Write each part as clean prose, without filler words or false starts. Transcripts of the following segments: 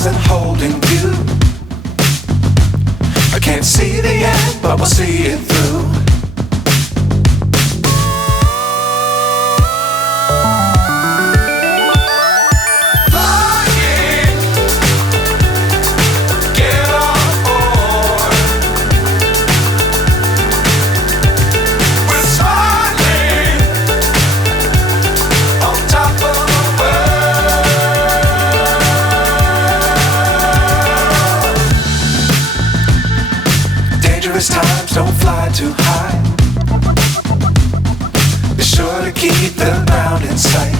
stars and holding you. I can't see the end, but we'll see it through. Times don't fly too high. Be sure to keep the ground in sight.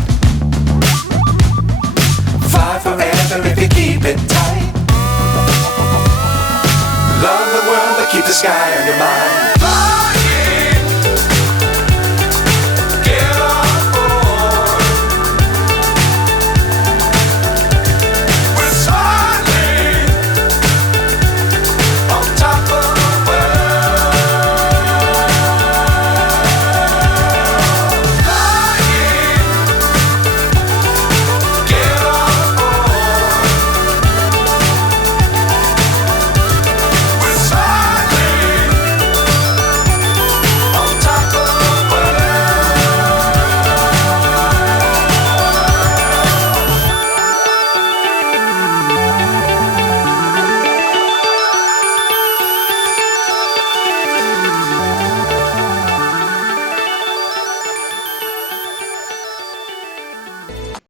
Fly forever if you keep it tight. Love the world but keep the sky on your mind.